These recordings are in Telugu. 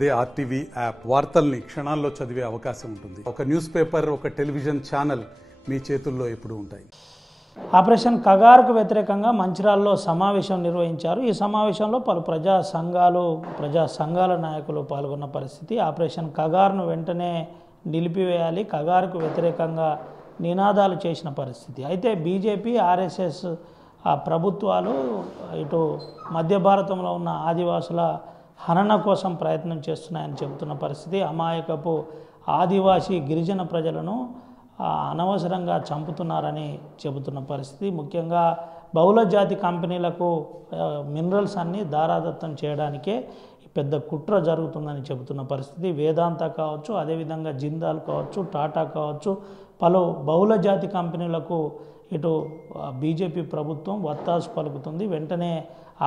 అదే ఆర్టీవీ యాప్ వార్తల్ని క్షణాల్లో చదివే అవకాశం ఉంటుంది. ఒక న్యూస్ పేపర్, ఒక టెలివిజన్ ఛానల్ మీ చేతుల్లో ఎప్పుడూ ఉంటాయి. ఆపరేషన్ కగారుకు వ్యతిరేకంగా మంచిర్యాలలో సమావేశం నిర్వహించారు. ఈ సమావేశంలో పలు ప్రజా సంఘాల నాయకులు పాల్గొన్న పరిస్థితి. ఆపరేషన్ కగారును వెంటనే నిలిపివేయాలి, కగారుకు వ్యతిరేకంగా నినాదాలు చేసిన పరిస్థితి. అయితే బీజేపీ, ఆర్ఎస్ఎస్ ప్రభుత్వాలు ఇటు మధ్య భారతంలో ఉన్న ఆదివాసుల హనన కోసం ప్రయత్నం చేస్తున్నాయని చెబుతున్న పరిస్థితి. అమాయకపు ఆదివాసీ గిరిజన ప్రజలను అనవసరంగా చంపుతున్నారని చెబుతున్న పరిస్థితి. ముఖ్యంగా బహుళ జాతి కంపెనీలకు మినరల్స్ అన్నీ దారాదత్తం చేయడానికే పెద్ద కుట్ర జరుగుతుందని చెబుతున్న పరిస్థితి. వేదాంత కావచ్చు, అదేవిధంగా జిందాల్ కావచ్చు, టాటా కావచ్చు, పలు బహుళ జాతి కంపెనీలకు ఇటు బీజేపీ ప్రభుత్వం వత్తాసు పలుకుతుంది. వెంటనే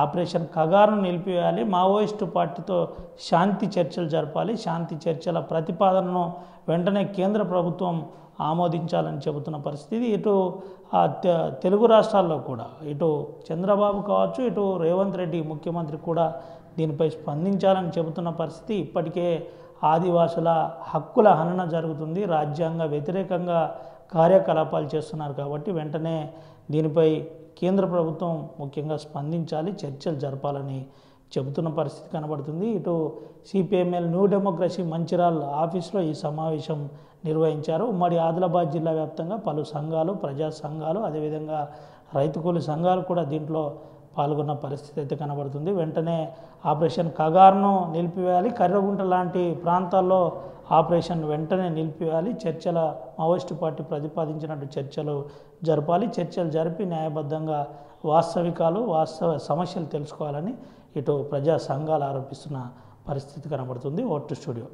ఆపరేషన్ కగారును నిలిపివేయాలి, మావోయిస్టు పార్టీతో శాంతి చర్చలు జరపాలి, శాంతి చర్చల ప్రతిపాదనను వెంటనే కేంద్ర ప్రభుత్వం ఆమోదించాలని చెబుతున్న పరిస్థితి. ఇటు తెలుగు రాష్ట్రాల్లో కూడా ఇటు చంద్రబాబు కావచ్చు, ఇటు రేవంత్ రెడ్డి ముఖ్యమంత్రి కూడా దీనిపై స్పందించాలని చెబుతున్న పరిస్థితి. ఇప్పటికే ఆదివాసుల హక్కుల హనన జరుగుతుంది, రాజ్యాంగ వ్యతిరేకంగా కార్యకలాపాలు చేస్తున్నారు కాబట్టి వెంటనే దీనిపై కేంద్ర ప్రభుత్వం ముఖ్యంగా స్పందించాలి, చర్చలు జరపాలని చెబుతున్న పరిస్థితి కనబడుతుంది. ఇటు సిపిఎంఎల్ న్యూ డెమోక్రసీ మంచిర్యాల ఆఫీస్లో ఈ సమావేశం నిర్వహించారు. ఉమ్మడి ఆదిలాబాద్ జిల్లా వ్యాప్తంగా పలు సంఘాలు, ప్రజా సంఘాలు, అదేవిధంగా రైతు కూలి సంఘాలు కూడా దీంట్లో పాల్గొన్న పరిస్థితి అయితే కనబడుతుంది. వెంటనే ఆపరేషన్ కగారును నిలిపివేయాలి, కర్రగుంట లాంటి ప్రాంతాల్లో ఆపరేషన్ వెంటనే నిలిపివేయాలి, చర్చల మావోయిస్టు పార్టీ ప్రతిపాదించినట్టు చర్చలు జరపాలి, చర్చలు జరిపి న్యాయబద్ధంగా వాస్తవ సమస్యలు తెలుసుకోవాలని ఇటు ప్రజా సంఘాలు ఆరోపిస్తున్న పరిస్థితి కనబడుతుంది. Vote studio.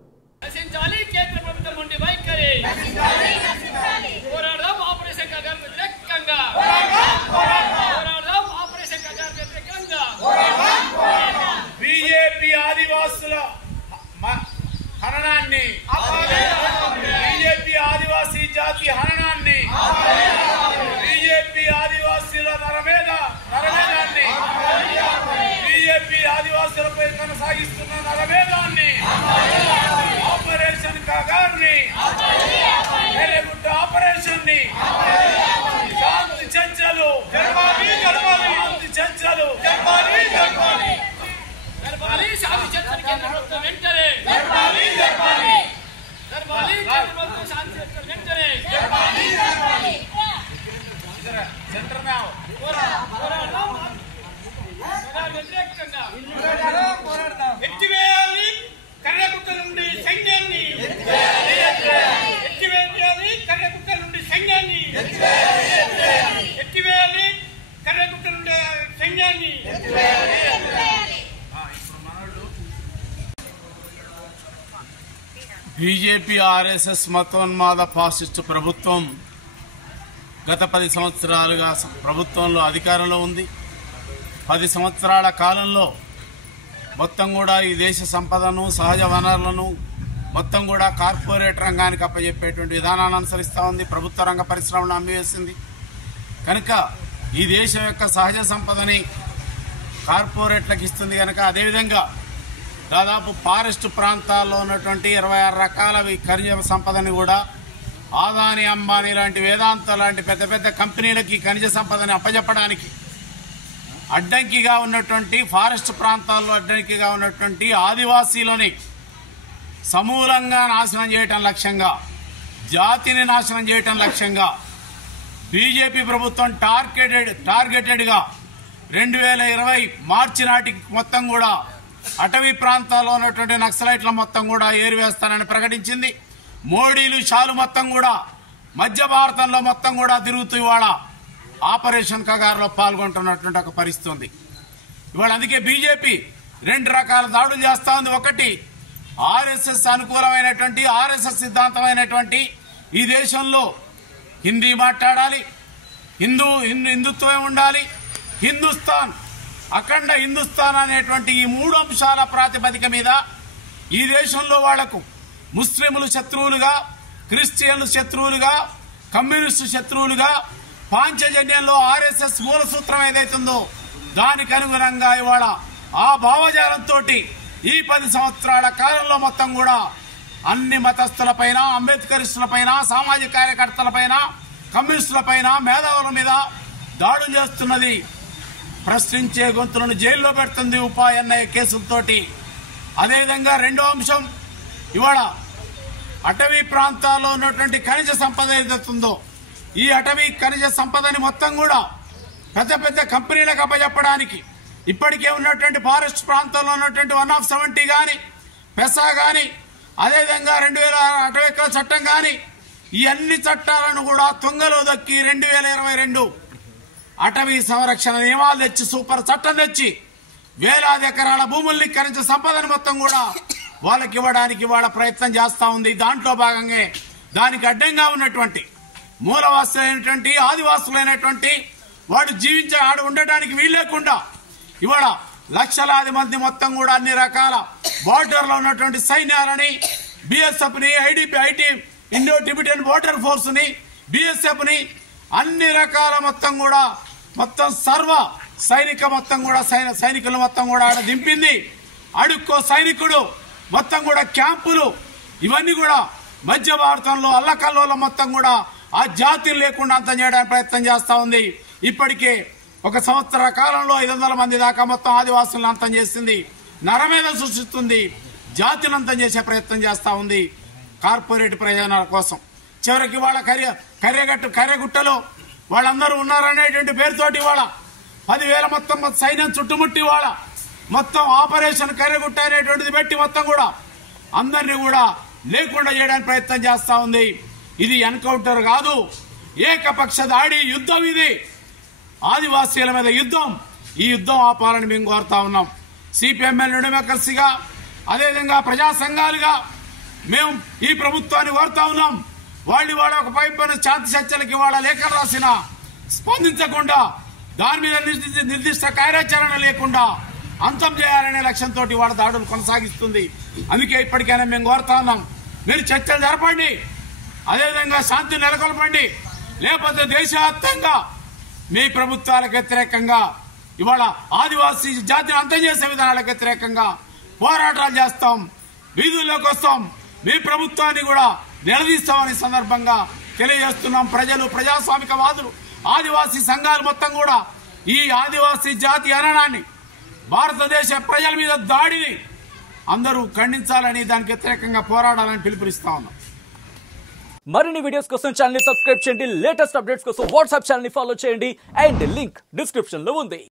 బీజేపీ ఆదివాసుల హననాన్ని, బీజేపీ ఆదివాసీ జాతి హననాన్ని, బీజేపీ ఆదివాసీల నరమేధాన్ని, బీజేపీ ఆదివాసులపై కొనసాగిస్తున్న నరమేధాన్ని, ఆపరేషన్ కగారుని, వెలుగుట్ట ఆపరేషన్ ని, శాంతి చర్చలు జరపాలి, శాంతి చర్చలు జరపాలి, శాంతి చర్చలు కేంద్ర ప్రభుత్వం వెంటనే జరపాలి, కేంద్ర ప్రభుత్వం శాంతి చర్చలు వెంటనే జరపాలి. సెంటర్ మ్యావ్ వ్యతిరేకంగా ఎత్తివేయాలి, కర్రగుట్ట నుండి సైన్యాన్ని ఎత్తివేయాలి, కర్రగుట్ట నుండి సైన్యాన్ని ఎత్తివేయాలి, కర్రగుట్ట నుండి సైన్యాన్ని. బీజేపీ, ఆర్ఎస్ఎస్ మతోన్మాద ఫాసిస్టు ప్రభుత్వం గత 10 సంవత్సరాలుగా ప్రభుత్వంలో అధికారంలో ఉంది. 10 సంవత్సరాల కాలంలో మొత్తం కూడా ఈ దేశ సంపదను, సహజ వనరులను మొత్తం కూడా కార్పొరేట్ రంగానికి అప్పచెప్పేటువంటి విధానాన్ని అనుసరిస్తూ ఉంది. ప్రభుత్వ రంగ పరిశ్రమలను అమ్మివేసింది. కనుక ఈ దేశం యొక్క సహజ సంపదని కార్పొరేట్లకు ఇస్తుంది. కనుక అదేవిధంగా దాదాపు ఫారెస్ట్ ప్రాంతాల్లో ఉన్నటువంటి 26 రకాల ఖనిజ సంపదని కూడా ఆదాని, అంబానీ లాంటి, వేదాంత లాంటి పెద్ద పెద్ద కంపెనీలకి ఖనిజ సంపదని అప్పచెప్పడానికి అడ్డంకిగా ఉన్నటువంటి, ఫారెస్ట్ ప్రాంతాల్లో అడ్డంకిగా ఉన్నటువంటి ఆదివాసీలని సమూలంగా నాశనం చేయటం లక్ష్యంగా, జాతిని నాశనం చేయటం లక్ష్యంగా బీజేపీ ప్రభుత్వం టార్గెటెడ్గా 2020 మార్చి నాటికి మొత్తం కూడా అటవీ ప్రాంతాల్లో ఉన్నటువంటి నక్సలైట్ల మొత్తం కూడా ఏరివేస్తానని ప్రకటించింది. మోడీలు, షాలు మొత్తం కూడా మధ్య భారతంలో మొత్తం కూడా తిరుగుతూ ఇవాళ ఆపరేషన్ కగారులో పాల్గొంటున్నటువంటి ఒక పరిస్థితి ఉంది. ఇవాళ అందుకే బీజేపీ 2 రకాల దాడులు చేస్తా ఉంది. ఒకటి, ఆర్ఎస్ఎస్ అనుకూలమైనటువంటి, ఆర్ఎస్ఎస్ సిద్ధాంతమైనటువంటి ఈ దేశంలో హిందీ మాట్లాడాలి, హిందుత్వమే ఉండాలి, హిందుస్థాన్, అఖండ హిందుస్థాన్ అనేటువంటి ఈ 3 అంశాల ప్రాతిపదిక మీద ఈ దేశంలో వాళ్లకు ముస్లింలు శత్రువులుగా, క్రిస్టియన్లు శత్రువులుగా, కమ్యూనిస్టు శత్రువులుగా, పాంచజన్యంలో ఆర్ఎస్ఎస్ మూల సూత్రం ఏదైతుందో దానికి అనుగుణంగా ఇవాళ ఆ భావజాలంతో ఈ 10 సంవత్సరాల కాలంలో మొత్తం కూడా అన్ని మతస్థులపైన, అంబేద్కరిస్టులపైన, సామాజిక కార్యకర్తలపైన, కమ్యూనిస్టులపైన, మేధావుల మీద దాడులు చేస్తున్నది. ప్రశ్నించే గొంతులను జైల్లో పెడుతుంది ఉప-ఎన్ఐఏ కేసులతోటి. అదేవిధంగా రెండో అంశం, ఇవాళ అటవీ ప్రాంతాల్లో ఉన్నటువంటి ఖనిజ సంపద ఏదైతుందో ఈ అటవీ ఖనిజ సంపదని మొత్తం కూడా పెద్ద పెద్ద కంపెనీలకు అప్పచెప్పడానికి ఇప్పటికే ఉన్నటువంటి ఫారెస్ట్ ప్రాంతాల్లో ఉన్నటువంటి 170 కానీ, పెసా కానీ, అదేవిధంగా 2000 అటవీకుల చట్టం కానీ, ఈ అన్ని చట్టాలను కూడా తుంగలో దక్కి 2022 అటవీ సంరక్షణ నియమాలు తెచ్చి, సూపర్ చట్టం తెచ్చి వేలాది ఎకరాల భూముల్ని ఖనిజ సంపదని మొత్తం కూడా వాళ్ళకి ఇవ్వడానికి వాళ్ళ ప్రయత్నం చేస్తా ఉంది. దాంట్లో భాగంగా దానికి అడ్డంగా ఉన్నటువంటి మూలవాసులైనటువంటి, ఆదివాసులైనటువంటి వాడు ఆడు ఉండటానికి వీల్లేకుండా ఇవాళ లక్షలాది మంది మొత్తం కూడా అన్ని రకాల బార్డర్లో ఉన్నటువంటి సైన్యాలని, బిఎస్ఎఫ్ ని, IT Indo Tibetan border force ని, బిఎస్ఎఫ్ ని, అన్ని రకాల మొత్తం కూడా మొత్తం సర్వ సైనిక మొత్తం కూడా సైనికులు మొత్తం కూడా ఆడ దింపింది. అడుక్కో సైనికుడు మొత్తం కూడా క్యాంపులు ఇవన్నీ కూడా మధ్య భారతంలో అల్లకల్లోల మొత్తం కూడా ఆ జాతిని లేకుండా అంతం చేయడానికి ప్రయత్నం చేస్తా ఉంది. ఇప్పటికే 1 సంవత్సర కాలంలో 500 మంది దాకా మొత్తం ఆదివాసులను అంతం చేసింది. నరమేధ సృష్టిస్తుంది. జాతిని అంతం చేసే ప్రయత్నం చేస్తా ఉంది కార్పొరేట్ ప్రయోజనాల కోసం. చివరికి వాళ్ళ కర్రెగుట్టలో వాళ్ళందరూ ఉన్నారనేటువంటి పేరుతోటి వాళ్ళ 10,000 మొత్తం సైన్యం చుట్టుముట్టి వాళ్ళ మొత్తం ఆపరేషన్ కర్రెగుట్ట అనేటువంటిది పెట్టి మొత్తం కూడా అందరినీ కూడా లేకుండా చేయడానికి ప్రయత్నం చేస్తా ఉంది. ఇది ఎన్కౌంటర్ కాదు, ఏకపక్ష దాడి, యుద్ధం. ఇది ఆదివాసీల మీద యుద్ధం. ఈ యుద్ధం ఆపాలని మేము కోరుతా ఉన్నాం. సిపిఎంఎల్ డెమోక్రసీగా, అదేవిధంగా ప్రజా సంఘాలుగా మేము ఈ ప్రభుత్వాన్ని కోరుతా ఉన్నాం. వాళ్ళ ఒక పైపైన శాంతి చర్చలకి వాళ్ళ లేఖలు రాసిన స్పందించకుండా, దాని మీద నిర్దిష్ట కార్యాచరణ లేకుండా అంతం చేయాలనే లక్ష్యంతో వాళ్ళ దాడులు కొనసాగిస్తుంది. అందుకే ఇప్పటికైనా మేము కోరుతా ఉన్నాం, మీరు చర్చలు జరపండి, అదేవిధంగా శాంతిని నెలకొల్పండి. లేకపోతే దేశవ్యాప్తంగా మీ ప్రభుత్వాలకు వ్యతిరేకంగా ఇవాళ ఆదివాసీ జాతిని అంతం చేసే విధానాలకు వ్యతిరేకంగా పోరాటాలు చేస్తాం, వీధుల్లోకి వస్తాం, మీ ప్రభుత్వాన్ని కూడా నిలదీస్తామని సందర్భంగా తెలియజేస్తున్నాం. ప్రజలు, ప్రజాస్వామికవాదులు, ఆదివాసీ సంఘాలు మొత్తం కూడా ఈ ఆదివాసీ జాతి హననాన్ని, భారతదేశ ప్రజల మీద దాడిని అందరూ ఖండించాలని, దానికి వ్యతిరేకంగా పోరాడాలని పిలుపునిస్తా ఉన్నాం. మరిన్ని వీడియోస్ కోసం ఛానల్ ని సబ్స్క్రైబ్ చేయండి. లేటెస్ట్ అప్డేట్స్ కోసం వాట్సాప్ ఛానల్ ని ఫాలో చేయండి. అండ్ లింక్ డిస్క్రిప్షన్ లో ఉంది.